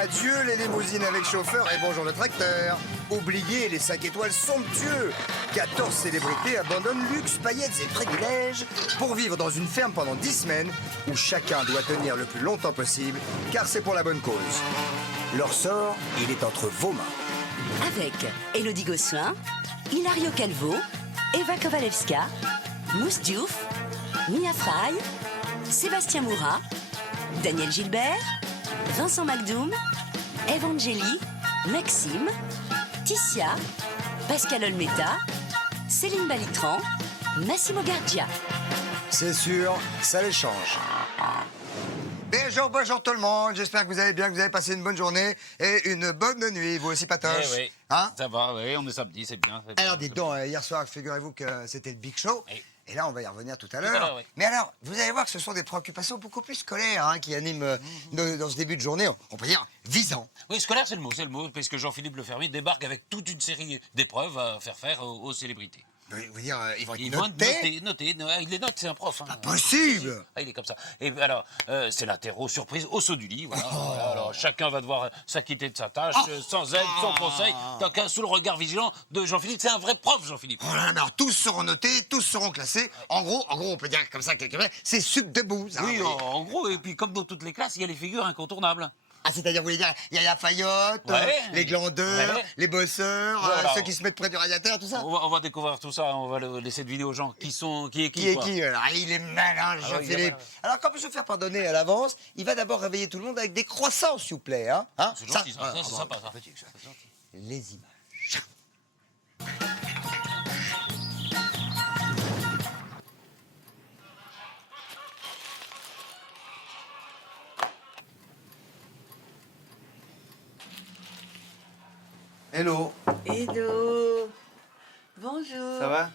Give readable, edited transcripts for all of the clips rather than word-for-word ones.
Adieu les limousines avec chauffeur et bonjour le tracteur. Oubliez les 5 étoiles somptueux. 14 célébrités abandonnent luxe, paillettes et privilèges pour vivre dans une ferme pendant 10 semaines où chacun doit tenir le plus longtemps possible car c'est pour la bonne cause. Leur sort, il est entre vos mains. Avec Élodie Gossuin, Hilario Calvo, Eva Kovalevska, Mousse Diouf, Mia Fry, Sébastien Moura, Daniel Gilbert, Vincent Macdoum, Evangélie, Maxime, Ticia, Pascal Olmeta, Céline Balitran, Massimo Gardia. C'est sûr, ça les change. Bonjour tout le monde. J'espère que vous allez bien, que vous avez passé une bonne journée et une bonne nuit. Vous aussi, Patoche. Oui, Hein? ça va, oui, on est samedi, c'est bien. Alors, dites donc, hier soir, figurez-vous que c'était le Big Show. Oui. Et là, on va y revenir tout à à l'heure. l'heure, oui. Mais alors, vous allez voir que ce sont des préoccupations beaucoup plus scolaires qui animent dans ce début de journée, on peut dire visant. Oui, scolaire, c'est le mot, parce que Jean-Philippe Lefermier débarque avec toute une série d'épreuves à faire aux célébrités. Vous dire, ils vont être Ils vont notés. noter. Il les note, c'est un prof. Pas possible. Ah, il est comme ça. Et alors, c'est l'interro surprise au saut du lit. Voilà. Voilà. Alors, chacun va devoir s'acquitter de sa tâche, sans aide, sans conseil, sous le regard vigilant de Jean-Philippe. C'est un vrai prof, Jean-Philippe. Oh là là, mais alors, tous seront notés, tous seront classés. En gros, on peut dire comme ça, quelque part, c'est sub debout. Ça, Oui, vous voyez. en gros, et puis comme dans toutes les classes, il y a les figures incontournables. Ah, c'est-à-dire, vous voulez dire, il y a la Fayotte, Ouais. les glandeurs, Ouais. les bosseurs, Voilà. ceux qui se mettent près du radiateur, tout ça. On va découvrir tout ça, on va laisser deviner aux gens qui est qui. Qui est quoi. qui alors? Il est malin, Ah oui, Jean-Philippe. il est malin. Alors, qu'on peut se faire pardonner à l'avance, il va d'abord réveiller tout le monde avec des croissants, s'il vous plaît. Hein? C'est gentil, ça, c'est bon, sympa, ça. sympathique, ça. Les images. Hello, Hello. Bonjour. ça va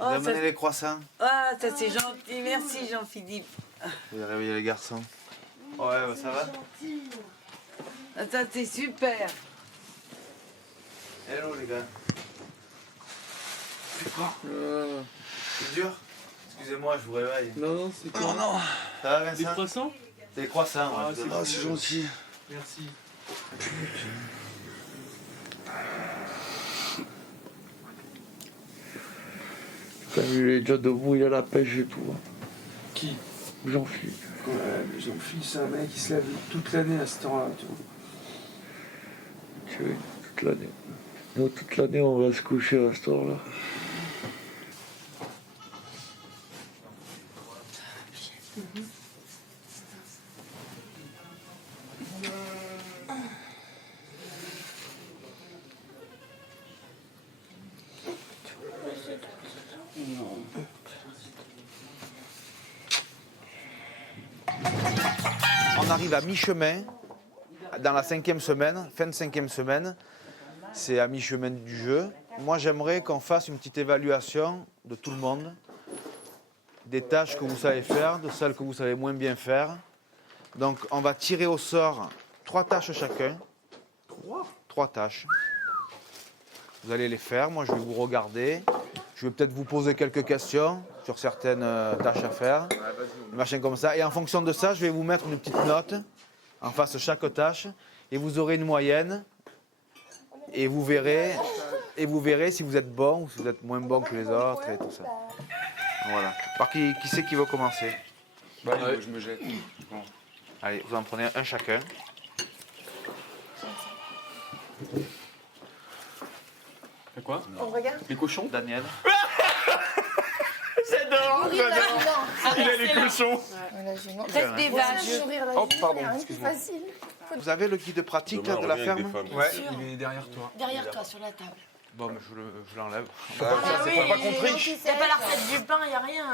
Oh, Vous avez ça- amené les croissants Ah, ça c'est gentil. Merci Jean-Philippe. Vous avez réveillé les garçons. Ouais, bah, ça va Ah, ça c'est super. Hello les gars. C'est quoi C'est dur Excusez-moi, je vous réveille. Non, c'est quoi non Ça va Des Vincent croissants C'est les croissants, Ah, ouais. c'est Ah, cool. gentil. Merci. Putain, il est déjà debout, il a la pêche et tout. Qui Jean-Philippe. Ouais, mais Jean-Philippe, c'est un mec qui se lève toute l'année à ce temps-là. Tu vois. Tu vois, toute l'année. Nous, toute l'année, on va se coucher à cette heure-là. On arrive à mi-chemin, dans la 5e semaine, fin de 5e semaine. C'est à mi-chemin du jeu. Moi, j'aimerais qu'on fasse une petite évaluation de tout le monde, des tâches que vous savez faire, de celles que vous savez moins bien faire. Donc, on va tirer au sort 3 tâches chacun. 3 tâches. Vous allez les faire. Moi, je vais vous regarder. Je vais peut-être vous poser quelques questions sur certaines tâches à faire. Machin comme ça. Et en fonction de ça, je vais vous mettre une petite note en face de chaque tâche. Et vous aurez une moyenne. Et vous verrez si vous êtes bon ou si vous êtes moins bon que les autres et tout ça. Voilà. Par qui c'est qui veut commencer? Je me jette. Allez, vous en prenez un chacun. C'est quoi On regarde. Les cochons Daniel. Nourrir la jument. Il a les cochons. La jument. Reste des vaches. Nourrir la Oh, jument, pardon, y a rien de plus excuse-moi. facile. Vous avez le guide pratique là, de la ferme? Ouais, il est derrière toi. Derrière toi, sur la table. Bon, mais je l'enlève. Ah oui, pas qu'on triche. y a pas la recette du pain, y a rien.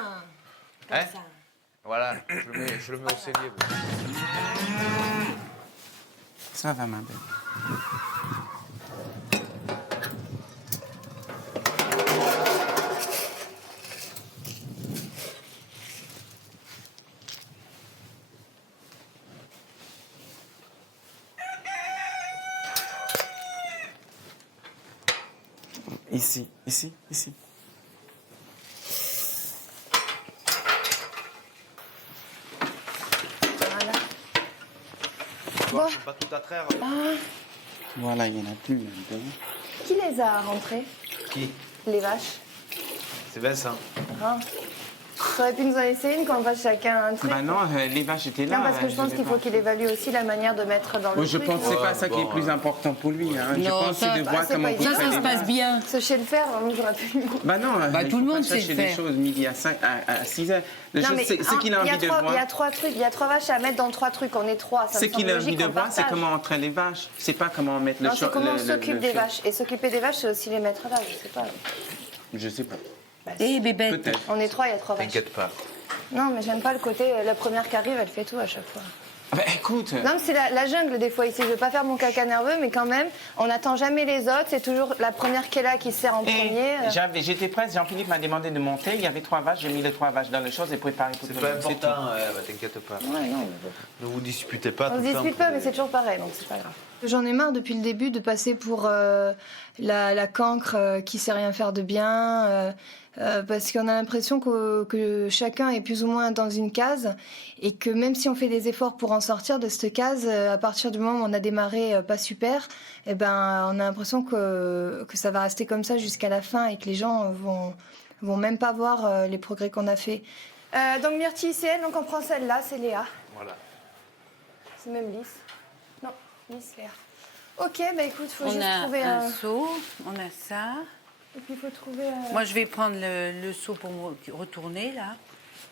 Comme Hein ça. Voilà, je le mets au cellier. Ça va, ma belle. Ici, ici, ici. Bon, Pas tout à traire. Voilà, il n'y en a plus là-dedans. Qui les a rentrés? Qui? Les vaches. C'est Vincent. Ah. Tu aurais pu nous en laisser une qu'on fasse chacun un truc. Bah non, les vaches étaient là. Non, parce que je pense qu'il faut qu'il évalue aussi la manière de mettre dans le Moi, je truc. pense que c'est pas ça qui est plus important pour lui. Hein. Je pense que c'est de voir c'est comment pas vous évident. faites les vaches. bien. Ce chez le faire, moi j'aurais pu. Bah non, il tout le faut monde pas sait le chercher des faire. choses midi à 6 heures. Non, mais C'est ce qu'il a il y envie de trois- Il y a voir. 3 trucs, il y a 3 vaches à mettre dans 3 trucs, on est 3. Ce qu'il a envie de voir, c'est comment entrer les vaches. C'est pas comment mettre le Non, c'est comment on le s'occupe des chose. vaches. Et s'occuper des vaches, c'est aussi les mettre là, je sais pas. Je sais pas. Eh, bébête. Peut-être. On est 3, il y a 3 vaches. T'inquiète pas. Non, mais j'aime pas le côté, la première qui arrive, elle fait tout à chaque fois. Bah écoute. Non, mais c'est la jungle des fois ici. Je veux pas faire mon caca nerveux, mais quand même, on n'attend jamais les autres. C'est toujours la première qui est là qui se sert en premier. J'étais prête, Jean-Philippe m'a demandé de monter, il y avait 3 vaches, j'ai mis les 3 vaches dans les choses et préparé pour tout C'est le pas monde. C'est tout. important, t'inquiète pas. Ouais, non, Ne vous disputez pas. on tout se le temps dispute pour pas, mais des- c'est toujours pareil, donc c'est pas grave. J'en ai marre depuis le début de passer pour la cancre qui sait rien faire de bien. Parce qu'on a l'impression que chacun est plus ou moins dans une case et que même si on fait des efforts pour en sortir de cette case, à partir du moment où on a démarré pas super, eh ben, on a l'impression que ça va rester comme ça jusqu'à la fin et que les gens vont même pas voir les progrès qu'on a fait. Donc Myrtille, c'est elle, donc on prend celle-là, c'est Léa. Voilà. C'est même lisse. Non, lisse, Léa. Ok, bah écoute, faut On juste a trouver un seau, on a ça. Et puis il faut trouver... Moi, je vais prendre le seau pour me retourner, là.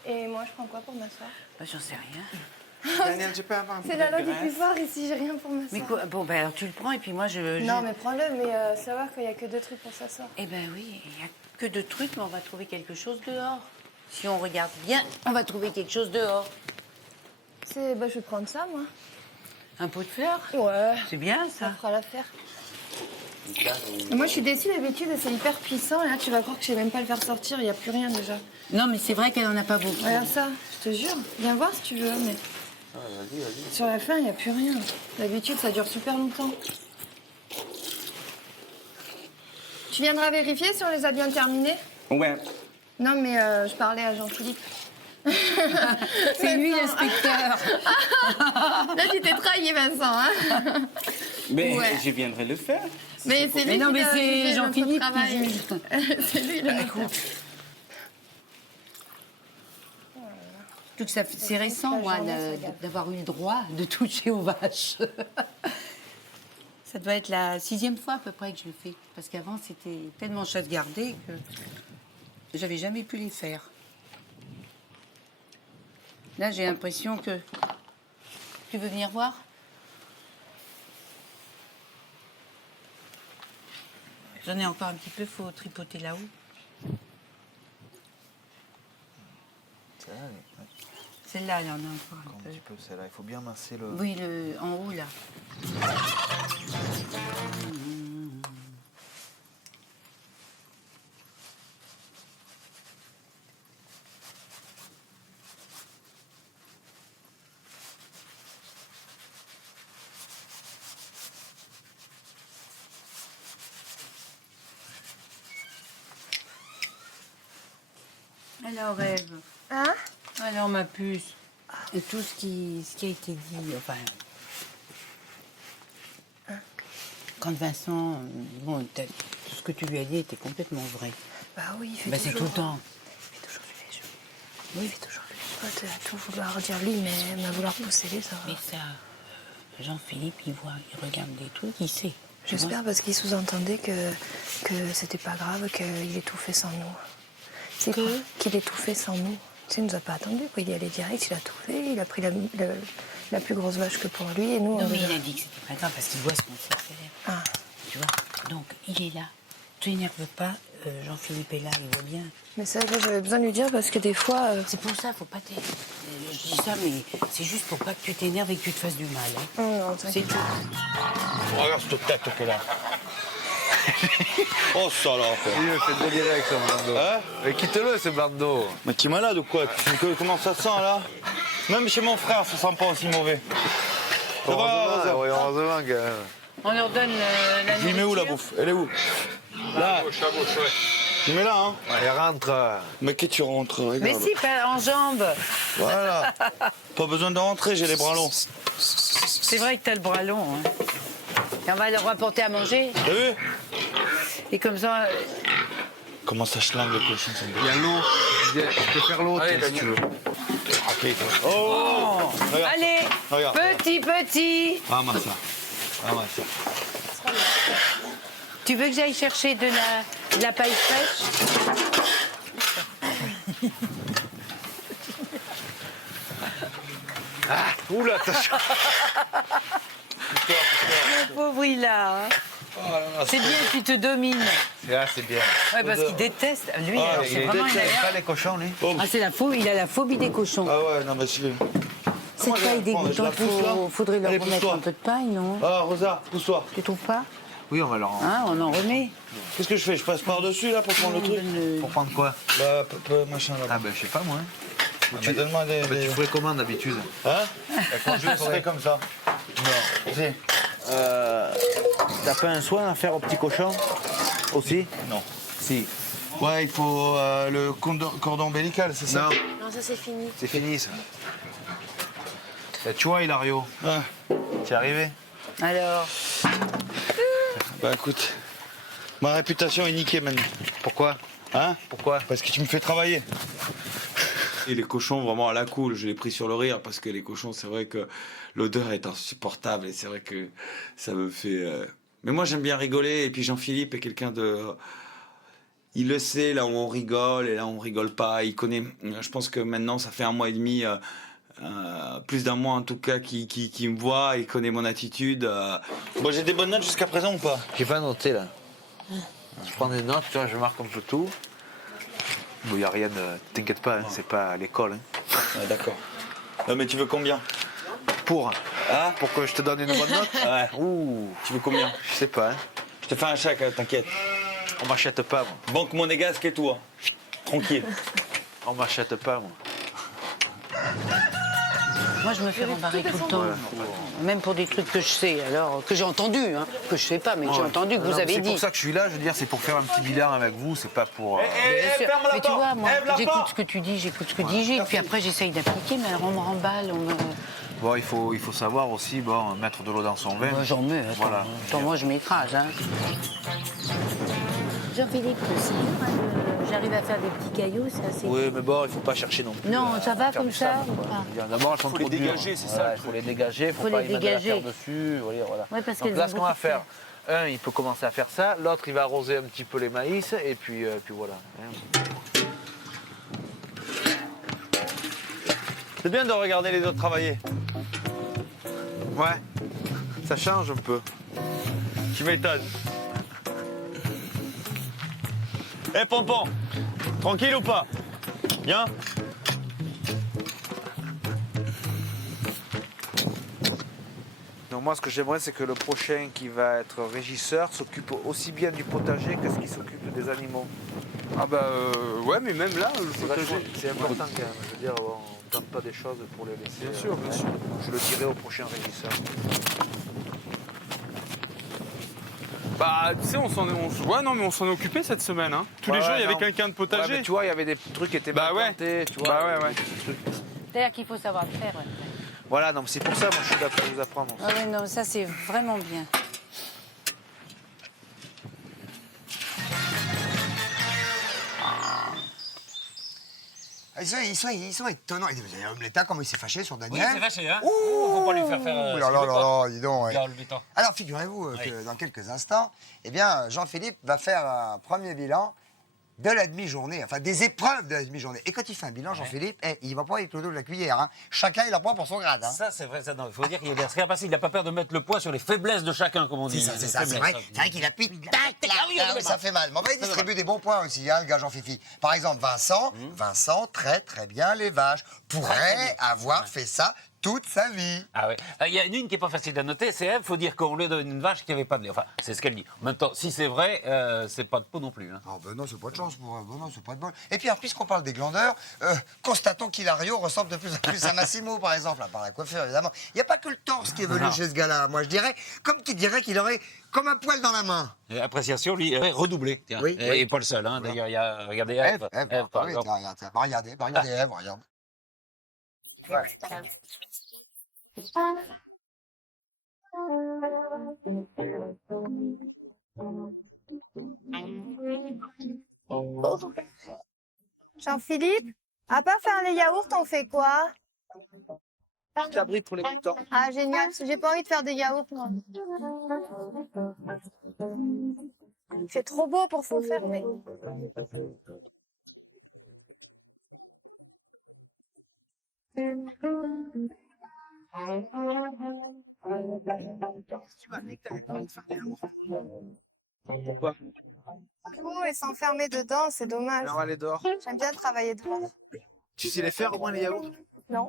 Et moi, je prends quoi pour m'asseoir? Bah, j'en sais rien. Daniel, je peux avoir un peu C'est de la loi du graisse? plus fort ici, j'ai rien pour m'asseoir. Mais quoi? Bon, ben alors tu le prends et puis moi, Non, mais prends-le, mais savoir qu'il n'y a que 2 trucs pour s'asseoir. Eh ben oui, il n'y a que 2 trucs, mais on va trouver quelque chose dehors. Si on regarde bien, on va trouver quelque chose dehors. Bah, je vais prendre ça, moi. Un pot de fleurs? Ouais. C'est bien, Ça ça. fera l'affaire. Moi, je suis déçue d'habitude, c'est hyper puissant. Et là, tu vas croire que je sais même pas le faire sortir, il n'y a plus rien déjà. Non, mais c'est vrai qu'elle en a pas beaucoup. Regarde ça, je te jure. Viens voir si tu veux, mais. Sur la fin, il n'y a plus rien. D'habitude, ça dure super longtemps. Tu viendras vérifier si on les a bien terminés? Ouais. Non, mais je parlais à Jean-Philippe. C'est lui l'inspecteur. Là, tu t'es trahi, Vincent. Hein. Mais Ouais. je viendrai le faire. Mais c'est lui Mais non, qui mais doit c'est juger notre Jean-Philippe qui travail. juge. C'est lui le maître. Tout ça, c'est récent, moi, d'avoir eu le droit de toucher aux vaches. Ça doit être la 6e fois à peu près que je le fais. Parce qu'avant, c'était tellement chasse gardée que j'avais jamais pu les faire. Là, j'ai l'impression que... Tu veux venir voir? J'en ai encore un petit peu, faut tripoter là-haut. Celle-là, il y en a encore un Un peu. petit peu celle-là, il faut bien masser le... Oui, en haut, là. Alors, Ève. Hein? Alors, ma puce. Et tout ce qui a été dit, enfin... Quand Vincent... Bon, tout ce que tu lui as dit était complètement vrai. Bah oui, il fait Bah, c'est toujours... tout le temps. Il fait toujours du léger. Oui, il fait toujours du léger. À tout vouloir dire lui-même, à vouloir pousser les Mais autres. ça... Jean-Philippe, il voit, il regarde des trucs, il sait. Tu vois. J'espère parce qu'il sous-entendait que c'était pas grave, qu'il étouffait sans nous. C'est quoi? Qu'il étouffait sans nous. Tu sais, il nous a pas attendu, quoi. Il y allait direct, il a tout fait, il a pris la plus grosse vache que pour lui et nous... Non, on mais nous il a dit que c'était pas grave parce qu'il voit ce qu'on sait faire. Ah. Tu vois. Donc, il est là. Tu énerve pas. Jean-Philippe est là, il voit bien. Mais c'est vrai que j'avais besoin de lui dire parce que des fois... C'est pour ça, faut pas t'énerver. Je dis ça, mais c'est juste pour pas que tu t'énerves et que tu te fasses du mal. Hein. Non, C'est t'inquiète. tout. Regarde cette tête que là. Oh, ça là. Il me fait délirer avec son blando. Hein? Mais quitte-le, ce blando. Mais t'es malade ou quoi? Comment ça sent là? Même chez mon frère, ça sent pas aussi mauvais. Ça va, Rosa? Heureusement, quand même. On leur donne la Je lui mets où la nourriture. bouffe? Elle est où? Là. Je mets là, hein? Allez, rentre. Mais que tu rentres, regarde. Mais si, pas en jambes. Voilà. Pas besoin de rentrer, j'ai les bras longs. C'est vrai que t'as le bras long. Hein. Et on va leur apporter à manger. T'as vu? Et comme ça, Comment ça schlingue le cochon, ça me Il y a l'eau. Je peux faire l'eau, si tu veux. Oh, regarde. allez, Regarde. petit. Ramasse ça. Ramasse ça. Tu veux que j'aille chercher de la paille fraîche? Oula, attention. Le pauvre, il a. Hein. C'est bien qu'il te domine. C'est bien. Ouais, parce qu'il déteste. Lui, alors, c'est vraiment il a pas l'air. les cochons, lui. Ah, c'est la phobie. Il a la phobie des cochons. Ah ouais, non, mais c'est... Cette paille dégoûtante, faudrait leur Allez, remettre pousse-toi. un peu de paille, non? Ah, Rosa, pousse-toi. Tu trouves pas? Oui, on va leur en... Hein, on en remet. Qu'est-ce que je fais? Je passe par-dessus, là, pour prendre le truc? Pour prendre quoi? Bah, machin, là. Ah ben, je sais pas, moi. Mais donne-moi des... Tu ferais comment, d'habitude? Hein? Quand je ferais comme ça. Non. Si. T'as pas un soin à faire au petit cochon? Aussi? Non. Si. Ouais, il faut le cordon ombilical, c'est ça? Non, ça c'est fini. C'est fini, ça. Tu vois, Hilario, Ouais. t'es arrivé? Alors, Bah écoute, ma réputation est niquée maintenant. Pourquoi? Hein? Pourquoi? Parce que tu me fais travailler. Et les cochons, vraiment à la cool, je l'ai pris sur le rire parce que les cochons, c'est vrai que l'odeur est insupportable et c'est vrai que ça me fait. Mais moi, j'aime bien rigoler et puis Jean-Philippe est quelqu'un de. Il le sait, là où on rigole et là où on rigole pas. Il connaît. Je pense que maintenant, ça fait 1 mois et demi, plus d'1 mois en tout cas, qui me voit. Il connaît mon attitude. Bon, j'ai des bonnes notes jusqu'à présent ou pas? J'ai pas noté, là. Je prends des notes, tu vois, je marque un peu tout. Bon, y a rien de... T'inquiète pas, hein, c'est pas à l'école. Hein. Ouais, d'accord. Non, mais tu veux combien? Pour? Hein? Pour que je te donne une bonne note? Ouais. Ouh, Tu veux combien? je sais pas, hein. Je te fais un chèque, t'inquiète. On m'achète pas, moi. Banque monégasque et tout. Hein. Tranquille. On m'achète pas, moi. moi, je me fais rembarrer tout le temps. Même pour des trucs que je sais, alors, que j'ai entendu, hein, que je sais pas, mais que j'ai entendu, que vous avez C'est dit. pour ça que je suis là, je veux dire, c'est pour faire un petit bilan avec vous, c'est pas pour... Bien sûr. Mais tu vois, moi, j'écoute ce que tu dis, j'écoute ce que dit Gilles, puis après j'essaye d'appliquer, mais alors on me remballe, on me... Bon, il faut savoir aussi, bon, mettre de l'eau dans son vin. Moi, j'en mets, attends, Voilà. attends, moi je m'écrase. Hein. Jean-Philippe, c'est dur, hein, j'arrive à faire des petits cailloux, c'est assez... Oui, mais bon, il faut pas chercher non plus. Non, ça va faire comme du ça sable, ou quoi. pas? Je veux dire, d'abord, elles sont trop dures. dégager, c'est ça, le Il faut les dégager, faut Faut pas les y mettre de la dégager. terre dessus. Voilà. Ouais, parce Donc qu'elles là, ont ce qu'on va beaucoup de faire, un, il peut commencer à faire ça, l'autre, il va arroser un petit peu les maïs, et puis voilà. C'est bien de regarder les autres travailler. Ouais, ça change un peu. Tu m'étonnes. Eh, Pompon, tranquille ou pas? Bien? Donc moi, ce que j'aimerais, c'est que le prochain qui va être régisseur s'occupe aussi bien du potager que ce qu'il s'occupe des animaux. Ah bah ouais, mais même là, le C'est potager. vachement- c'est important quand même. Je veux dire, on ne tente pas des choses pour les laisser. Bien sûr, bien sûr. Je le dirai au prochain régisseur. Bah, tu sais, ouais, non, mais on s'en est occupé cette semaine. Hein. Tous les Ouais, jours, ouais, il y avait non. quelqu'un de potager. Ouais, mais tu vois, il y avait des trucs qui étaient Bah mal ouais. plantés, tu vois. Bah ouais, ouais. des petits trucs. C'est-à-dire qu'il faut savoir le faire. Ouais. Voilà, donc c'est pour ça, moi, je suis là pour vous apprendre. Ah ouais, non, ça c'est vraiment bien. Ils sont étonnants. Et vous avez vu l'État, comment il s'est fâché sur Oui, Daniel. c'est fâché, hein? Ouh, Faut pas lui faire faire. là là là là, dis donc. ouais. Regarde le temps. Alors, figurez-vous que dans quelques instants, eh bien, Jean-Philippe va faire un premier bilan de la demi-journée, enfin des épreuves de la demi-journée. Et quand il fait un bilan, Jean-Philippe, il va pas avec le dos de la cuillère. Hein. Chacun, il en prend pour son grade. Hein. Ça, c'est vrai, ça, non, il faut dire qu'il a rien passé. Il n'a pas peur de mettre le poids sur les faiblesses de chacun, comme on dit. C'est ça, Les c'est ça, c'est faiblesses, vrai. C'est vrai qu'il appuie, tac, là, ça fait mal. Mais on va distribuer des bons points aussi, hein, le gars Jean-Fifi. Par exemple, Vincent traite très bien les vaches. Pourrait avoir fait ça toute sa vie. Ah ouais. Il y a une qui n'est pas facile à noter, c'est elle, il faut dire qu'on lui donne une vache qui n'avait pas de lait. Enfin, c'est ce qu'elle dit. En même temps, si c'est vrai, c'est pas de peau non plus. Hein. Oh ben non, c'est pas de chance pour ben non, c'est pas de bol. Et puis, alors, puisqu'on parle des glandeurs, constatons qu'Hilario ressemble de plus en plus à Massimo, par exemple, à part la coiffure, évidemment. Il n'y a pas que le torse qui est venu chez ce gars-là. Moi, je dirais, comme tu dirais qu'il aurait comme un poil dans la main. Et appréciation, lui, redoublée. Tiens. Oui, et, oui. et pas le seul. Hein. D'ailleurs, il y a, regardez, Ève, Ève, par oui, exemple. tiens, regarde, regardez Ève, regarde. Jean-Philippe, à part faire les yaourts, on fait quoi? Petit abri pour les boutons. Ah, génial, parce que j'ai pas envie de faire des yaourts, moi. C'est trop beau pour s'en fermer. Pourquoi? Oh, et s'enfermer dedans, c'est dommage. Alors allez dehors. J'aime bien travailler dehors. Tu sais les faire au moins les yaourts? Non.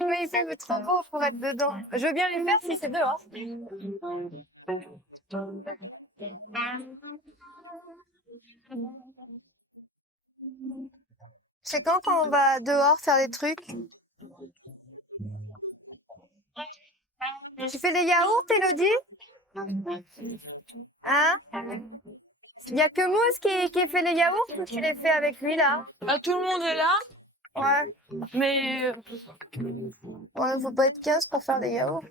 Mais il fait trop beau pour être dedans. Je veux bien les faire si c'est dehors. C'est quand qu'on va dehors faire des trucs? Tu fais des yaourts, Élodie? Hein? Il y a que Mousse qui fait les yaourts ou tu les fais avec lui là? Tout le monde est là, Ouais. mais Bon, il faut pas être 15 pour faire des yaourts.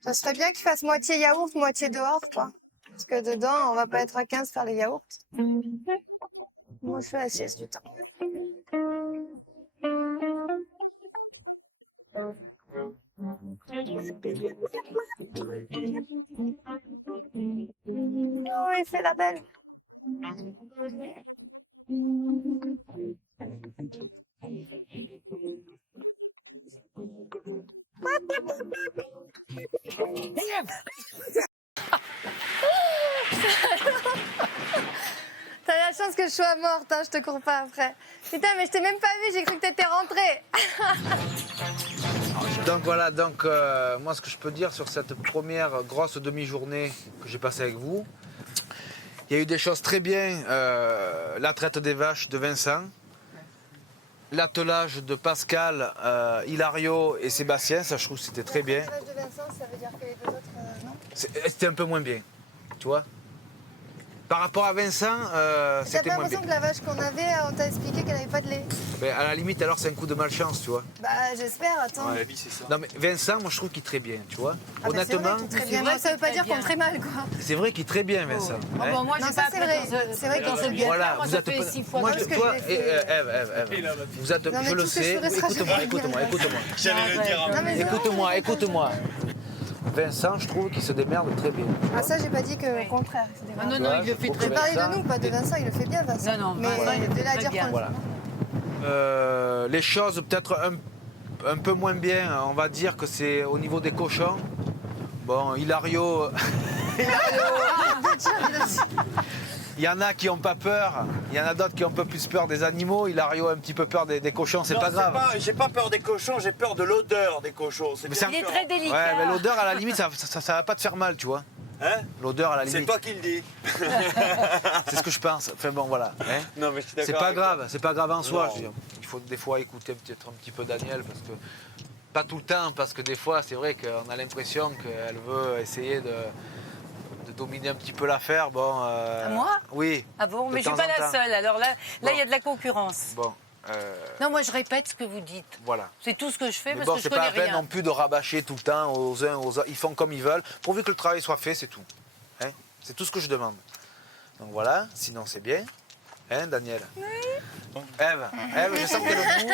Ça serait bien qu'il fasse moitié yaourt, moitié dehors, quoi. Parce que dedans, on va pas être à 15 faire les yaourts. Moi, je fais la sieste du temps. Oh, il fait la belle. T'as la chance que je sois morte, hein, je te cours pas après. Putain, mais je t'ai même pas vu, j'ai cru que t'étais rentrée. Donc voilà, moi ce que je peux dire sur cette première grosse demi-journée que j'ai passée avec vous, il y a eu des choses très bien, la traite des vaches de Vincent, l'attelage de Pascal, Hilario et Sébastien, ça je trouve que c'était très bien. L'âge de Vincent, ça veut dire que les deux autres, non? C'était un peu moins bien, tu vois. Par rapport à Vincent, T'as c'était pas moins bien. l'impression que la vache qu'on avait, on t'a expliqué qu'elle avait pas de lait? Mais à la limite, alors c'est un coup de malchance, tu vois. Bah, j'espère, attends. La vie, c'est ça. Non mais Vincent, moi je trouve qu'il est très bien, tu vois. Ah, bah, c'est Honnêtement, vrai qu'il est très bien. Moi, ça veut pas dire qu'on est très mal, quoi. c'est vrai qu'il est très bien, Vincent. oh, hein. bon, moi Non, j'ai ça, pas c'est vrai. C'est vrai quand qu'on c'est s'est bien. Voilà, Moi, vous ça êtes fait 6 fois moi, que je, ce que toi, je l'ai fait. Ève, vous êtes, Non, mais je le tout ce que je sais. ferais sera Écoute-moi, jamais écoute-moi, bien. écoute-moi. J'allais le dire. Non, mais c'est vrai. Écoute-moi. Vincent, je trouve qu'il se démerde très bien. Ah, ça, j'ai pas dit que au contraire. c'est des Ah, vrais. non, non, il le fait Je très Je bien. parlais Vincent. de nous, pas de Vincent, il le fait bien, Vincent. Non, non, mais Vincent, il le de fait là à très dire bien. qu'on Voilà. Les choses peut-être un peu moins bien, on va dire que c'est au niveau des cochons. Bon, Hilario, il y en a qui n'ont pas peur, il y en a d'autres qui ont un peu plus peur des animaux. Hilario a un petit peu peur des cochons, c'est pas grave. J'ai pas peur des cochons, j'ai peur de l'odeur des cochons. C'est Mais bien c'est- Il est différent. très délicat. Ouais, mais l'odeur à la limite, ça va pas te faire mal, tu vois. Hein? L'odeur à la C'est limite, toi qui le dis. c'est ce que je pense. Enfin bon, voilà. hein. Non, mais je suis d'accord. C'est pas avec toi. grave, c'est pas grave en soi. Non. je veux dire. Il faut des fois écouter peut-être un petit peu Daniel, parce que pas tout le temps, parce que des fois c'est vrai qu'on a l'impression qu'elle veut essayer de dominer un petit peu l'affaire. Bon. Moi? Oui. Ah bon, de mais je suis temps pas en la temps. seule. Alors là, Bon. il y a de la concurrence. Bon. Non, moi je répète ce que vous dites. Voilà. C'est tout ce que je fais Mais parce bon, que je c'est pas connais la peine rien. non plus de rabâcher tout le temps aux uns aux autres. Ils font comme ils veulent, pourvu que le travail soit fait, c'est tout. Hein, c'est tout ce que je demande. Donc voilà, sinon c'est bien. Hein, Daniel? Oui. Ève, je sens qu'elle est debout.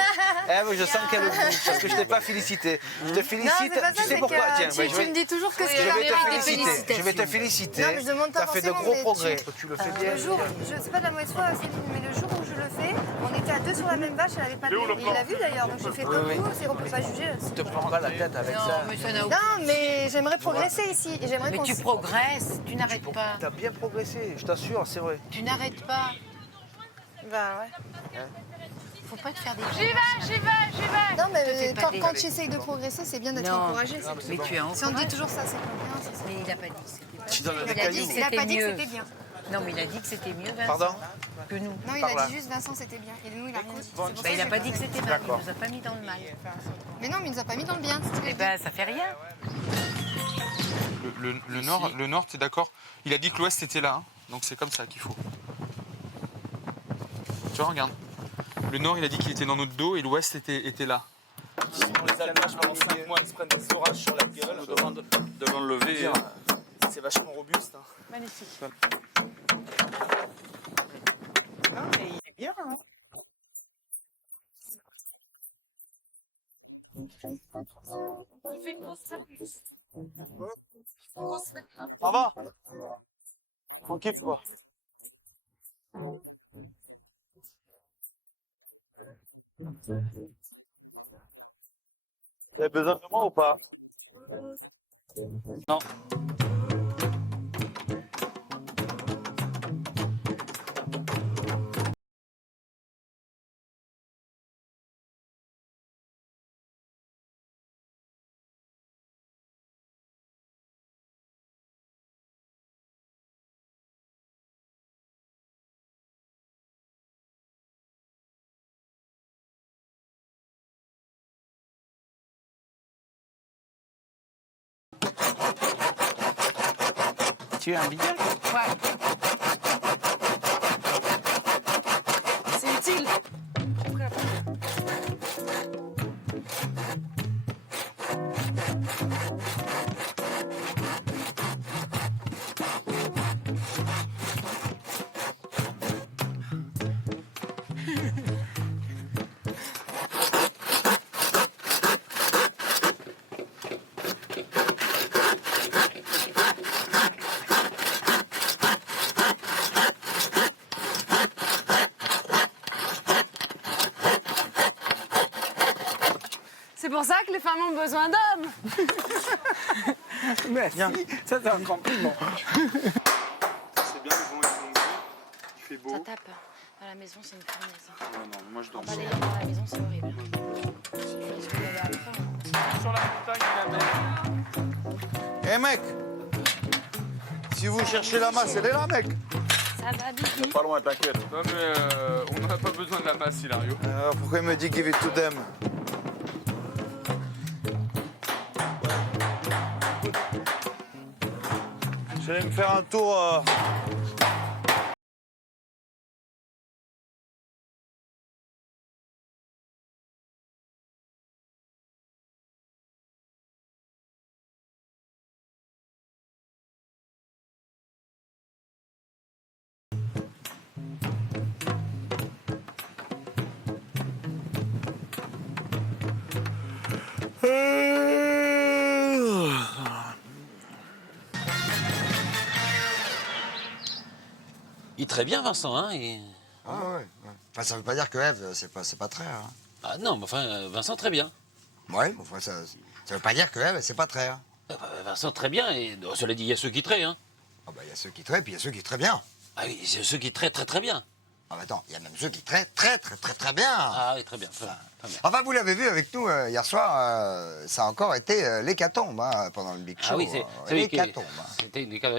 Ève, je sens qu'elle est debout, parce que je t'ai pas félicité. Je te Non, félicite, c'est pas ça, tu sais c'est pourquoi? que Tiens, tu, ben, tu me dis toujours que ce Oui, qu'il je a vais te mérité. féliciter. Je vais te féliciter. Non, mais je demande pas T'as fait de forcément, gros mais progrès. tu- Tu le fais bien. Le jour, c'est pas de la mauvaise foi, Céline, mais le jour où je le fais, on était à deux sur la même vache, elle avait pas de lait. Et il l'a vu d'ailleurs, donc j'ai fait comme oui. vous, c'est qu'on peut pas juger. Ne te prends pas la tête avec Non, ça. mais ça n'a aucun. Non, mais j'aimerais progresser ici. Et j'aimerais Mais qu'on tu s- progresses, tu n'arrêtes pas. T'as bien progressé, je t'assure, c'est vrai. Tu n'arrêtes pas. Bah ouais. Faut pas te faire des. Non, Te mais fais pas quand, des- quand tu essayes de progresser, c'est bien d'être Non. encouragé. c'est Non, tout. mais tu es Si on dit toujours ça, c'est pas bien. c'est ça. Mais il a pas dit que c'était pas. Tu donnes des Il a dit cailloux. que Il a pas c'était dit que mieux. c'était bien. Non, mais il a dit que c'était mieux, Vincent. Pardon? Que nous. Non, il Par a là. dit juste Vincent, c'était bien. Et nous, il a rien dit. C'est pour ça Bah, que il a j'ai pas dit que fait. c'était mal. D'accord. Il nous a pas mis dans le mal. Mais non, mais il nous a pas mis dans le bien. c'est ce que Eh je ben, ça fait rien. Le nord, t'es d'accord? Il a dit que l'ouest était là, hein, donc c'est comme ça qu'il faut. Tu vois, regarde. Le nord, il a dit qu'il était dans notre dos et l'ouest était là. On les alpages pendant 5 mois, ils se prennent des orages sur la gueule. Je demande de l'enlever. C'est vachement robuste. Hein. Magnifique. Voilà. Non, mais il est bien. Hein. Ça va? Tranquille, quoi. Vous avez besoin de moi ou pas? Non. Tu es un billet? Ouais. C'est utile. C'est pour ça que les femmes ont besoin d'hommes. Merci. Ça, c'est un compliment. C'est bien, le vent est tombé, il fait beau. Ça tape. Dans la maison, c'est une fournaise. Ouais, non, moi je dors. Balayer dans la maison, c'est horrible. Je vais y aller après. Sur la montagne, la mer. Eh mec, si vous cherchez la masse, elle est là, mec. Ça va, Bibi? Pas loin, t'inquiète. Non, mais on n'en a pas besoin de la masse, Hilario. Pourquoi il me dit give it to them? J'allais me faire un tour. Il est très bien, Vincent, hein Ah ouais. Enfin, ça veut pas dire que Ève, c'est pas très. Hein. Ah non, mais enfin, Vincent, très bien. Ouais, mais enfin, ça veut pas dire que Ève, c'est pas très. Hein. Vincent, très bien, et cela dit, il y a ceux qui traient, hein. Ah bah, il y a ceux qui traient, puis il y a ceux qui très bien. Ah oui, il y a ceux qui traient très très bien. Ah bah attends, il y a même ceux qui très bien. Ah oui, très bien, très bien. Enfin, vous l'avez vu avec nous hier soir, ça a encore été l'hécatombe hein, pendant le Big Show. Ah oui, c'est l'hécatombe.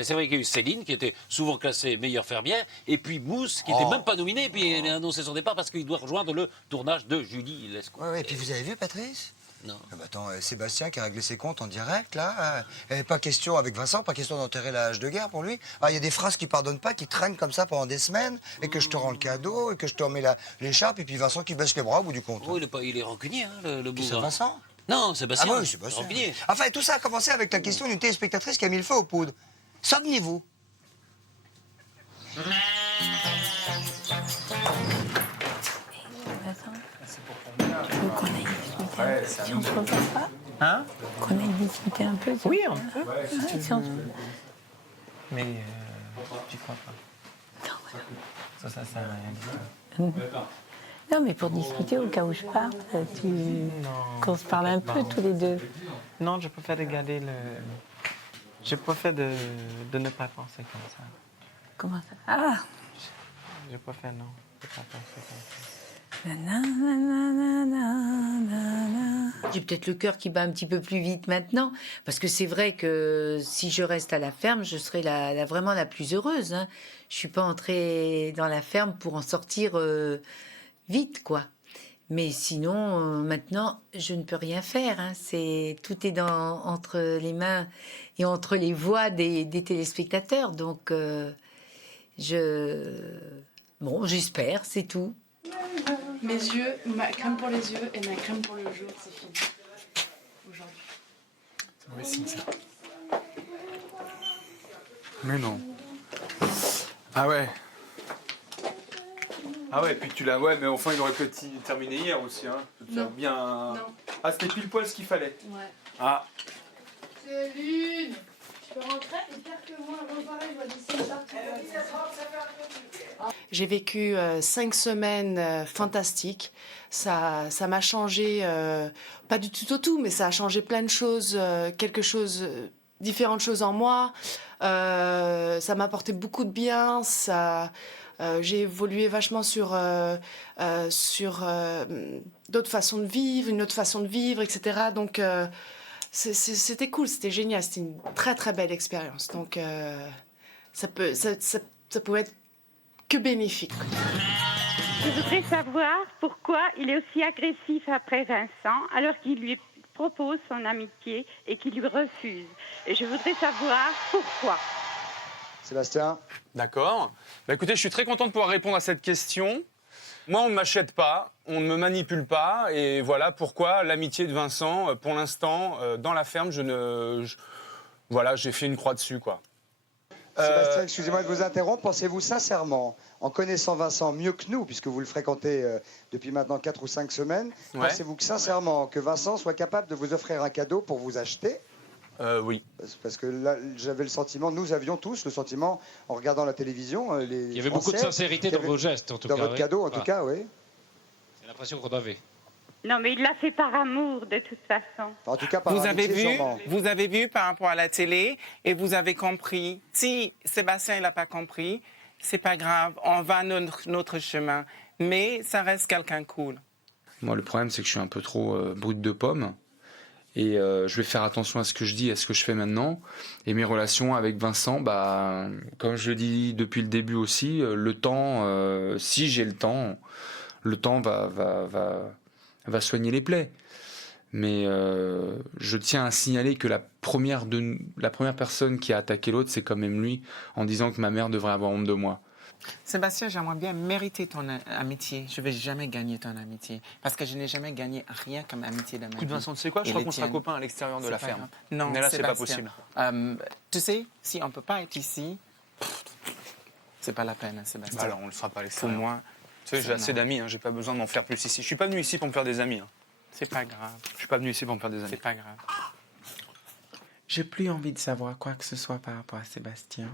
c'est vrai qu'il y a eu Céline, qui était souvent classée meilleure fermière, et puis Mousse, qui n'était même pas nominée, et puis elle a annoncé son départ parce qu'il doit rejoindre le tournage de Julie Lescaut. Ouais, et puis vous avez vu, Patrice? Non. Ah bah attends, Sébastien qui a réglé ses comptes en direct, là. Pas question avec Vincent, pas question d'enterrer la hache de guerre pour lui. Ah, il y a des phrases qui pardonnent pas, qui traînent comme ça pendant des semaines, et que je te rends le cadeau, et que je te remets l'écharpe, et puis Vincent qui baisse les bras au bout du compte. Oh, il est rancunier, hein, le Qui, c'est bougre. Vincent? Non, Sébastien. Ah oui, Sébastien. Rancunier. Enfin, tout ça a commencé avec la question d'une téléspectatrice qui a mis le feu aux poudres. Souvenez-vous. Qu'on aille discuter si on se revoit pas. Hein? Qu'on aille discuter un peu. Oui, on peut. Si on se... Mais tu crois pas? Non, Ça sert à rien du tout. non, mais pour discuter au cas où je parte, qu'on se parle un peu tous les deux. Non, je préfère regarder le... Je préfère de ne pas penser comme ça. Comment ça? Ah! Je préfère non, de ne pas penser comme ça. J'ai peut-être le cœur qui bat un petit peu plus vite maintenant, parce que c'est vrai que si je reste à la ferme, je serai vraiment la plus heureuse. Hein. Je suis pas entrée dans la ferme pour en sortir vite, quoi. Mais sinon, maintenant, je ne peux rien faire. Hein. Tout est entre les mains et entre les voix des téléspectateurs. Donc, j'espère, c'est tout. Mes yeux, ma crème pour les yeux et ma crème pour le jour, c'est fini. Aujourd'hui. C'est mauvais signe, ça. Mais non. Ah ouais. Ah ouais, puis tu l'as... Ouais, mais enfin, il aurait peut-être terminé hier aussi, hein. Non. Bien... Non. Ah, c'était pile poil ce qu'il fallait. Ouais. Ah. Céline, tu peux rentrer et faire que moi, repareil, je vois d'ici une partie. J'ai vécu 5 semaines fantastiques. Ça m'a changé, pas du tout, mais ça a changé plein de choses, différentes choses en moi. Ça m'a apporté beaucoup de bien. J'ai évolué vachement sur d'autres façons de vivre, une autre façon de vivre, etc. Donc c'était cool, c'était génial, c'était une très très belle expérience. Donc ça pouvait être que bénéfique. Je voudrais savoir pourquoi il est aussi agressif après Vincent alors qu'il lui propose son amitié et qu'il lui refuse. Et je voudrais savoir pourquoi. Sébastien? D'accord. Bah écoutez, je suis très content de pouvoir répondre à cette question. Moi, on ne m'achète pas, on ne me manipule pas, et voilà pourquoi l'amitié de Vincent, pour l'instant, dans la ferme, voilà, j'ai fait une croix dessus, quoi. Sébastien, excusez-moi de vous interrompre. Pensez-vous sincèrement, en connaissant Vincent mieux que nous, puisque vous le fréquentez depuis maintenant 4 ou 5 semaines, Ouais. pensez-vous que sincèrement que Vincent soit capable de vous offrir un cadeau pour vous acheter? Oui. Parce que là, j'avais le sentiment, nous avions tous le sentiment, en regardant la télévision, Il y avait beaucoup de sincérité dans vos gestes, en tout cas. Dans votre oui. cadeau, en Voilà. tout cas, oui. C'est l'impression qu'on avait. Non, mais il l'a fait par amour, de toute façon. En tout cas, par Vous avez amitié, vu, sûrement. vous avez vu par rapport à la télé et vous avez compris. Si Sébastien n'a pas compris, c'est pas grave, on va notre chemin. Mais ça reste quelqu'un cool. Moi, le problème, c'est que je suis un peu trop brute de pomme. Et je vais faire attention à ce que je dis, à ce que je fais maintenant. Et mes relations avec Vincent, bah, comme je le dis depuis le début aussi, le temps, si j'ai le temps va soigner les plaies. Mais je tiens à signaler que la première personne qui a attaqué l'autre, c'est quand même lui, en disant que ma mère devrait avoir honte de moi. Sébastien, j'aimerais bien mériter ton amitié. Je ne vais jamais gagner ton amitié. Parce que je n'ai jamais gagné rien comme amitié de ma vie. Écoute, Vincent, tu sais quoi? Je Et crois les qu'on sera tiennes. copains à l'extérieur de C'est la pas ferme. grave. Non, Mais là, c'est pas Sébastien. possible. Tu sais, si on ne peut pas être ici, c'est pas la peine, Sébastien. Bah alors, on le fera pas à Pour l'extérieur. moi, Tu sais, j'ai assez d'amis, hein, j'ai pas besoin de m'en faire plus ici. Je suis pas venu ici pour me faire des amis. Hein. c'est pas grave. Je suis pas venu ici pour me faire des amis. C'est pas grave. J'ai plus envie de savoir quoi que ce soit par rapport à Sébastien.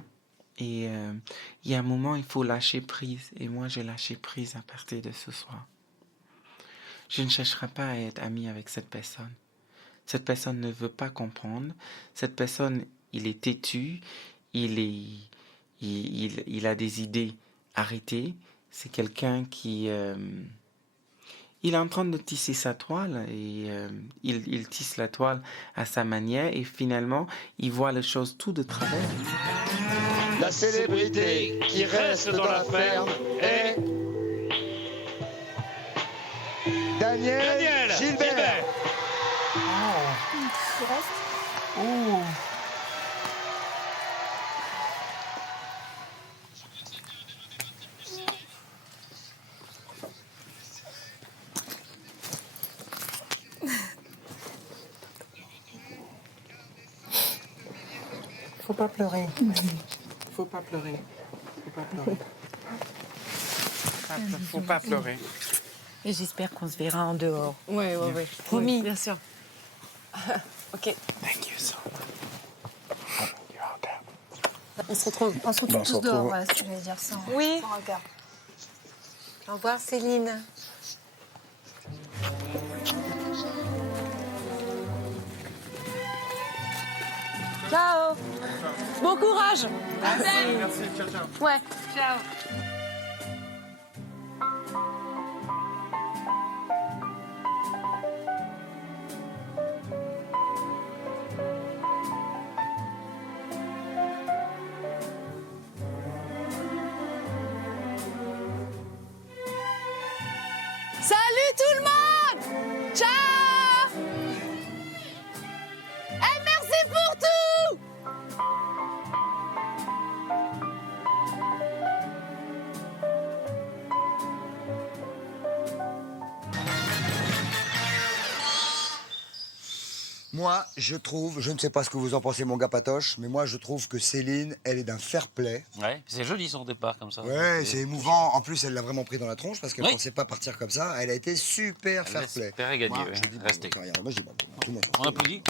Et il y a un moment, il faut lâcher prise. Et moi, j'ai lâché prise à partir de ce soir. Je ne chercherai pas à être ami avec cette personne. Cette personne ne veut pas comprendre. Cette personne, il est têtu. Il a des idées arrêtées. C'est quelqu'un qui... il est en train de tisser sa toile et il tisse la toile à sa manière et finalement, il voit les choses tout de travers. La célébrité qui reste dans la ferme est... Daniel Gilbert. Faut pas pleurer. Faut pas pleurer. Faut pas pleurer. Faut pas pleurer. Et j'espère qu'on se verra en dehors. Ouais. Promis. Oui, bien sûr. Ok. Thank you so much. On se retrouve tous dehors, voilà ce que j'allais dire. Oui. Sans regard. Au revoir Céline. Ciao. Bon courage. Merci, ciao, ciao. Ouais. Ciao. Salut tout le monde. Ciao. Et merci pour tout. Moi, je trouve, je ne sais pas ce que vous en pensez, mon gars Patoche, mais moi, je trouve que Céline, elle est d'un fair play. Ouais, c'est joli son départ comme ça. Ouais, c'est émouvant. En plus, elle l'a vraiment pris dans la tronche parce qu'elle Oui. pensait pas partir comme ça. Elle a été super fair play. Super gagné, Moi, ouais. je dis bravo. Restez. Tiens, regarde, moi, je dis bravo. Tout le monde. On applaudit.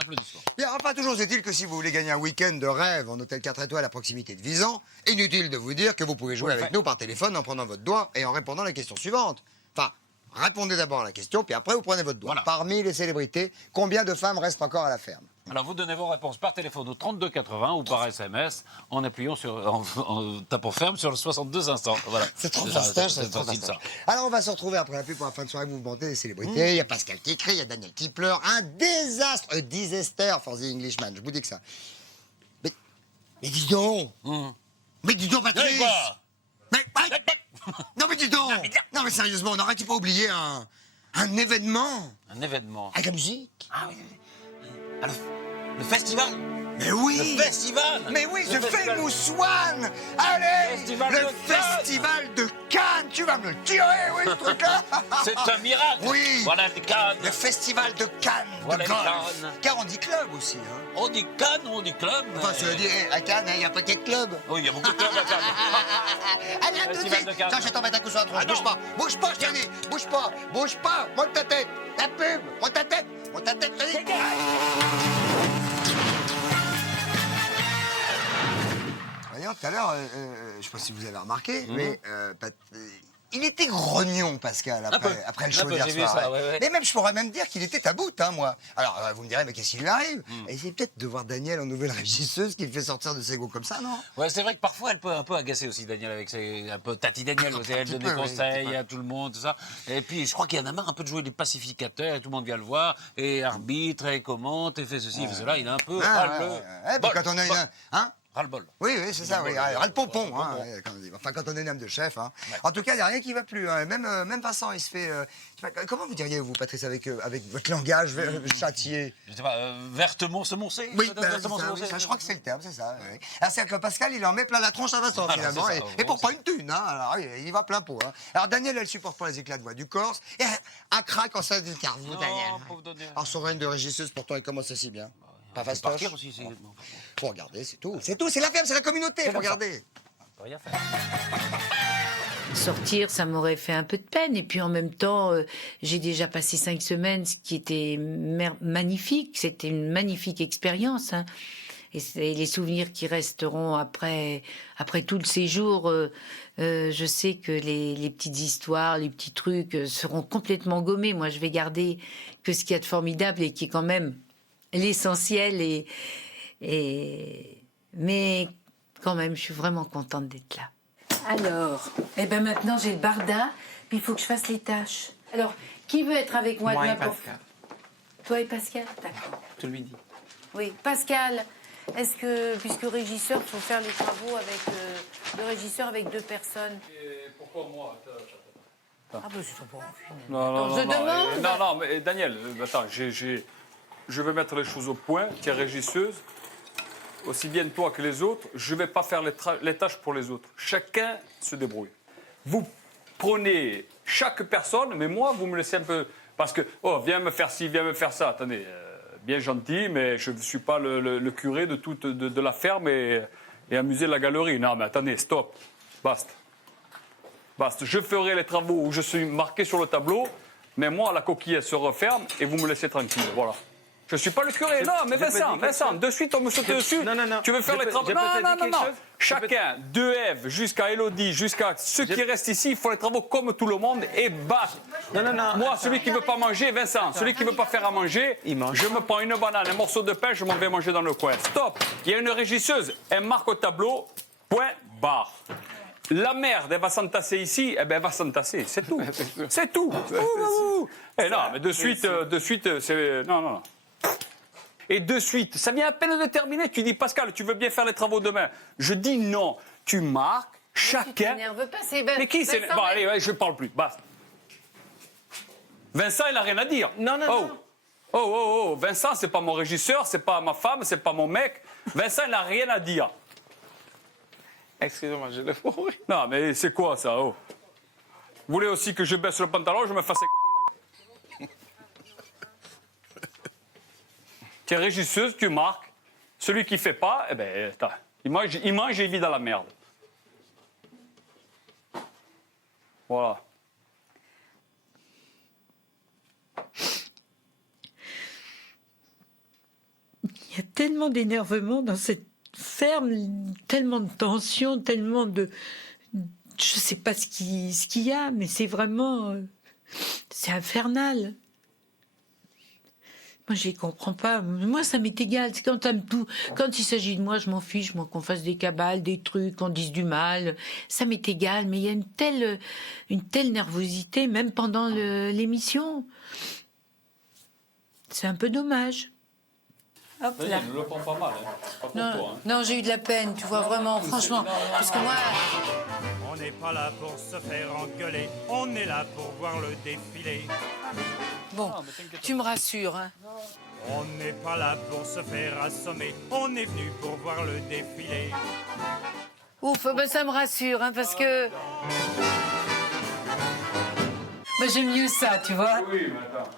Applaudissements. Bien, enfin, toujours est-il que si vous voulez gagner un week-end de rêve en hôtel 4 étoiles à proximité de Visan, inutile de vous dire que vous pouvez jouer avec nous par téléphone en prenant votre doigt et en répondant à la question suivante. Enfin, répondez d'abord à la question, puis après vous prenez votre doigt. Voilà. Parmi les célébrités, combien de femmes restent encore à la ferme? Alors vous donnez vos réponses par téléphone au 32 80 ou par SMS en appuyant en tapant ferme sur le 62 500. Voilà. C'est trop ça, fastoche, c'est c'est trop facile, fastoche. ça. Alors on va se retrouver après la pub pour la fin de soirée mouvementée des célébrités. Il y a Pascal qui crie, il y a Daniel qui pleure. Un désastre, un disaster for the Englishman, je vous dis que ça. Mais dis donc Mais dis donc, Patrice Oui, quoi Non mais dis donc Non mais sérieusement, on n'aurait-il pas oublié un événement Un événement. avec la musique? Ah oui. Ah, le festival. Mais oui Le festival. Mais oui, Le The festival. Famous One Allez Festival Le de Festival de Cannes Tu vas me le tirer, oui, ce truc-là C'est un miracle. Oui. Voilà les Cannes. Le Festival de Cannes Voilà de les golf. Cannes. Car on dit club aussi, hein. On dit Cannes, on dit club. Enfin, ça veut dire, à Cannes, il y a un paquet de clubs. Oui, il y a beaucoup de clubs à Cannes. Allez, à tout de Festival suite de Cannes. Tiens, je vais t'en mettre un coup sur la tronche, Ah, non. bouge pas, je te dis, bouge pas, monte ta tête, la pub, monte ta tête, je te dis. Voyons, tout à l'heure, je sais pas si vous avez remarqué, mais il était grognon, Pascal, après le show peu, d'hier j'ai vu soir. ça, ouais. Mais même, je pourrais même dire qu'il était à bout, hein, moi. Alors, vous me direz, mais qu'est-ce qui lui arrive? Et c'est peut-être de voir Daniel en nouvelle régisseuse qui le fait sortir de ses goûts comme ça, non? Ouais, c'est vrai que parfois elle peut un peu agacer aussi Daniel avec ses un peu Tati Daniel, vous savez, elle donne des peu, oui, conseils à tout le monde, tout ça. Et puis je crois qu'il y en a marre un peu de jouer les pacificateurs et tout le monde vient le voir et arbitre et commente et fait ceci, fait cela. Il est un peu Puis quand on a une... Hein? ras-le-bol. Oui, c'est ça, oui. Le pompon, hein, comme on dit. Enfin, quand on est une âme de chef. Hein. En tout cas, il n'y a rien qui va plus. Hein. Même Vincent, il se fait... je sais pas, comment vous diriez, vous, Patrice, avec votre langage châtié? Je sais pas, vertement semoncé. Oui, peut-être, vertement ça, semoncé. je crois que c'est le terme, c'est ça. Oui. Alors, c'est que Pascal, il en met plein la tronche à Vincent, finalement. c'est ça, Et pour pas une thune, hein. Alors, oui, il va plein pot. Hein. Alors, Daniel, elle supporte pas les éclats de voix du Corse. Et un crack en salle d'interview, Daniel. Pauvre Daniel. Alors, son règne de régisseuse, pourtant, il commence assez bien. Pas Faut fastoche. partir aussi, c'est... Faut regarder, c'est tout. C'est tout, c'est la ferme, c'est la communauté, faut regarder. On peut rien faire. Sortir, ça m'aurait fait un peu de peine. Et puis en même temps, j'ai déjà passé 5 semaines, ce qui était magnifique. C'était une magnifique expérience. Hein. Et c'est les souvenirs qui resteront après tout le séjour. Je sais que les petites histoires, les petits trucs seront complètement gommés. Moi, je vais garder que ce qu'il y a de formidable et qui est quand même l'essentiel. Mais quand même, je suis vraiment contente d'être là. Alors, maintenant j'ai le barda, puis il faut que je fasse les tâches. Alors, qui veut être avec moi Moi et demain pour... Pascal. Toi et Pascal, d'accord. Tu lui dis. Oui, Pascal, est-ce que, puisque régisseur, il faut faire les travaux avec le régisseur avec 2 personnes? Pourquoi moi? Ah ben c'est pas Non, je demande. Non, mais Daniel, attends, je vais mettre les choses au point. Tu es régisseuse, aussi bien toi que les autres. Je ne vais pas faire les tâches pour les autres. Chacun se débrouille. Vous prenez chaque personne, mais moi, vous me laissez un peu... Parce que, oh, viens me faire ci, viens me faire ça. Attendez, bien gentil, mais je ne suis pas le curé de la ferme et amuser la galerie. Non, mais attendez, stop. Basta. Je ferai les travaux où je suis marqué sur le tableau, mais moi, la coquille, elle se referme et vous me laissez tranquille. Voilà. Je ne suis pas le curé. Non, mais Vincent, de suite, on me saute dessus. Non. Tu veux faire les travaux? Non. Chacun, de Ève jusqu'à Élodie, jusqu'à ceux qui restent ici, ils font les travaux comme tout le monde et basta. Non. Moi, celui qui ne veut pas manger, Vincent, celui qui ne veut pas faire à manger, je me prends une banane, un morceau de pain, je m'en vais manger dans le coin. Stop. Il y a une régisseuse, elle marque au tableau, point, barre. La merde, elle va s'entasser ici, elle va s'entasser, c'est tout. C'est tout. Et non, mais de suite, c'est... Non. Et de suite, ça vient à peine de terminer. Tu dis, Pascal, tu veux bien faire les travaux demain? Je dis non. Tu marques, chacun... Tu t'énerves pas, c'est... Mais qui c'est... Bon, allez, je ne parle plus, basta. Vincent, il n'a rien à dire. Non. Oh, Vincent, c'est pas mon régisseur, c'est pas ma femme, c'est pas mon mec. Vincent, il n'a rien à dire. Excusez-moi, je l'ai fourré. Non, mais c'est quoi, ça, oh? Vous voulez aussi que je baisse le pantalon, je me fasse... tu es régisseuse, tu marques. Celui qui ne fait pas, eh ben, il mange et il vit dans la merde. Voilà. Il y a tellement d'énervement dans cette ferme, tellement de tension, tellement de... Je ne sais pas ce qu'il y a, mais c'est vraiment... c'est infernal. Moi, je ne comprends pas. Moi, ça m'est égal. C'est quand t'aimes tout. Quand il s'agit de moi, je m'en fiche. Moi, qu'on fasse des cabales, des trucs, qu'on dise du mal. Ça m'est égal. Mais il y a une telle nervosité, même pendant l'émission. C'est un peu dommage. Hop là. Ne le prends pas mal, hein. C'est pas pour Non, toi. Hein. non, j'ai eu de la peine, tu vois, vraiment, franchement. Parce que moi... On n'est pas là pour se faire engueuler, on est là pour voir le défilé. Bon, tu me rassures, hein. On n'est pas là pour se faire assommer, on est venu pour voir le défilé. Ouf, ben ça me rassure, hein, parce que... Ben, j'aime mieux ça, tu vois. Oui, mais attends.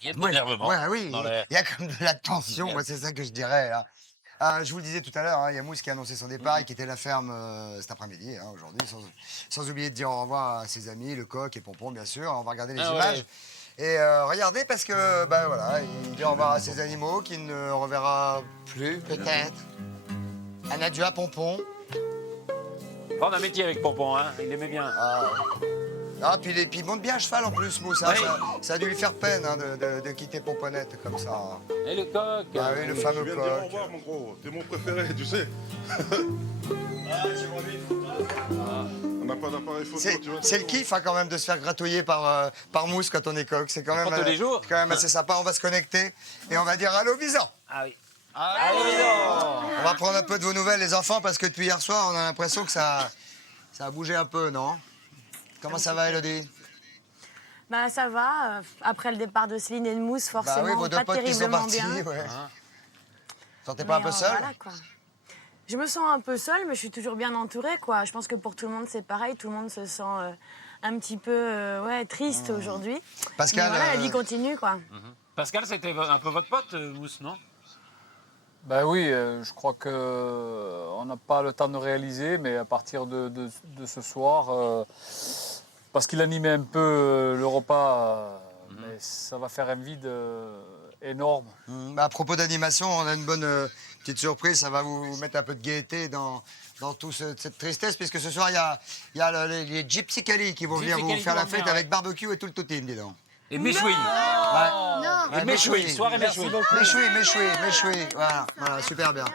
Il y a de l'énervement Ouais, oui, dans l'air. il y a comme de la tension, moi, c'est ça que je dirais. Là. Je vous le disais tout à l'heure, il y a Mousse qui a annoncé son départ et qui était la ferme cet après-midi, aujourd'hui, sans oublier de dire au revoir à ses amis, le coq et Pompon, bien sûr. On va regarder les images. Et regardez, parce que, ben voilà, il dit au revoir à ses animaux qu'il ne reverra plus, peut-être. Un adieu à Pompon. Prends un métier avec Pompon, hein. Il aimait bien. Ah, puis il monte bien à cheval en plus, Mousse. Hein. Ça a dû lui faire peine hein, de quitter Pomponette comme ça. Et le coq. Ah oui, le fameux Je viens de dire au coq. revoir, mon gros. T'es mon préféré, tu sais. On n'a pas d'appareil photo, tu vois. C'est le kiff hein, quand même de se faire gratouiller par Mousse quand on est coq. C'est quand même, Pas tous les jours. quand même assez sympa. On va se connecter et on va dire allô, Visan. Ah oui. On va prendre un peu de vos nouvelles, les enfants, parce que depuis hier soir, on a l'impression que ça a bougé un peu, non? Comment ça va, Elodie? Bah ça va, après le départ de Céline et de Mousse, forcément, Bah oui, vos deux pas potes qui sont terriblement partis, bien. ouais. Sentez pas un peu seul? Voilà, quoi. Je me sens un peu seule, mais je suis toujours bien entourée, quoi. Je pense que pour tout le monde, c'est pareil. Tout le monde se sent un petit peu triste aujourd'hui. Pascal, Mais voilà, la vie continue, quoi. Pascal, c'était un peu votre pote, Mousse, non? Ben oui, je crois qu'on n'a pas le temps de réaliser, mais à partir de ce soir, parce qu'il animait un peu le repas, mais ça va faire un vide énorme. À propos d'animation, on a une bonne petite surprise. Ça va vous mettre un peu de gaieté dans toute cette tristesse, puisque ce soir, il y a les Gypsy Cali qui vont venir vous faire la fête avec barbecue et tout le tout-team, dis donc. Et Méchoui. Ouais. Et Méchoui, soirée Méchoui. Méchoui. Voilà, super bien.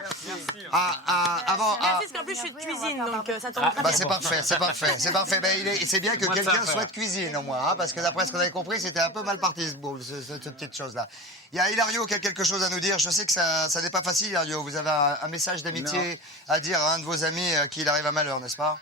Avant. Merci, parce qu'en plus, je suis de cuisine, donc ça tombe très bien. C'est parfait. Ben, c'est bien que Moi de quelqu'un faire. soit de cuisine, au moins, hein, parce que d'après ce qu'on avait compris, c'était un peu mal parti, cette petite chose-là. Il y a Hilario qui a quelque chose à nous dire. Je sais que ça n'est pas facile, Hilario. Vous avez un message d'amitié à dire à un de vos amis à qui il arrive un malheur, n'est-ce pas?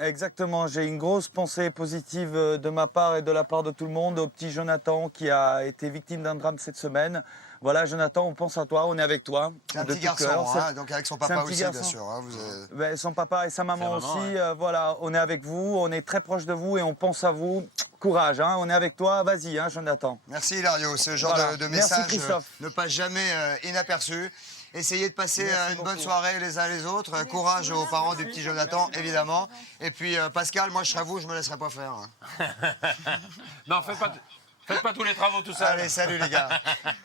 Exactement, j'ai une grosse pensée positive de ma part et de la part de tout le monde au petit Jonathan qui a été victime d'un drame cette semaine. Voilà, Jonathan, on pense à toi, on est avec toi. C'est un de petit tout garçon, cœur. hein, donc avec son papa aussi, bien sûr. Hein, Ben, son papa et sa maman Sa maman, aussi, ouais. voilà, on est avec vous, on est très proche de vous et on pense à vous. Courage, hein, on est avec toi, vas-y, hein, Jonathan. Merci, Hilario. Ce genre Voilà. de Merci, message Christophe. ne passe jamais inaperçu. Essayez de passer une bonne soirée les uns les autres. Courage aux parents du petit Jonathan, évidemment. Et puis, Pascal, moi, je serais vous, je me laisserai pas faire. Non, fais pas. Faites pas tous les travaux tout seul. Allez, salut les gars.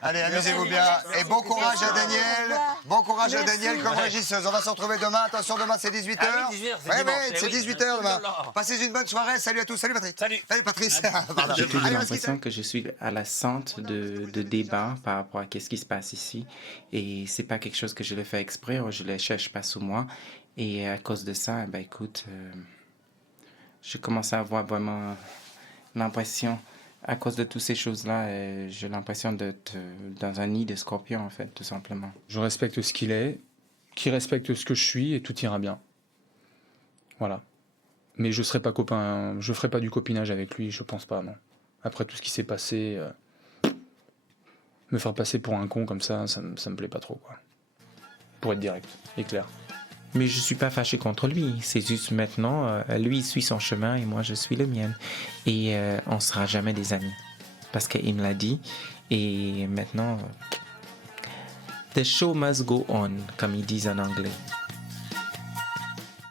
Allez, amusez-vous bien. Et bon courage à Daniel. Bon courage à Daniel comme régisseuse. On va se retrouver demain. Attention, demain c'est 18h. Ah oui, 18h, c'est dimanche. c'est 18h demain. Passez une bonne soirée. Salut à tous. Salut Patrice. Salut Patrice. Pardon. J'ai toujours Allez, on se l'impression quitte. que je suis à la centre de débat par rapport à ce qui se passe ici. Et c'est pas quelque chose que je le fais exprès ou je le cherche pas sous moi. Et à cause de ça, ben écoute, je commence à avoir vraiment l'impression, à cause de toutes ces choses-là, j'ai l'impression d'être dans un nid de scorpion, en fait, tout simplement. Je respecte ce qu'il est, qui respecte ce que je suis, et tout ira bien. Voilà. Mais je serai pas copain, je ferai pas du copinage avec lui, je pense pas, non. Après tout ce qui s'est passé, me faire passer pour un con comme ça me plaît pas trop, quoi. Pour être direct et clair. Mais je suis pas fâché contre lui. C'est juste maintenant, lui il suit son chemin et moi je suis le mien. Et on sera jamais des amis. Parce qu'il me l'a dit. Et maintenant, the show must go on, comme ils disent en anglais.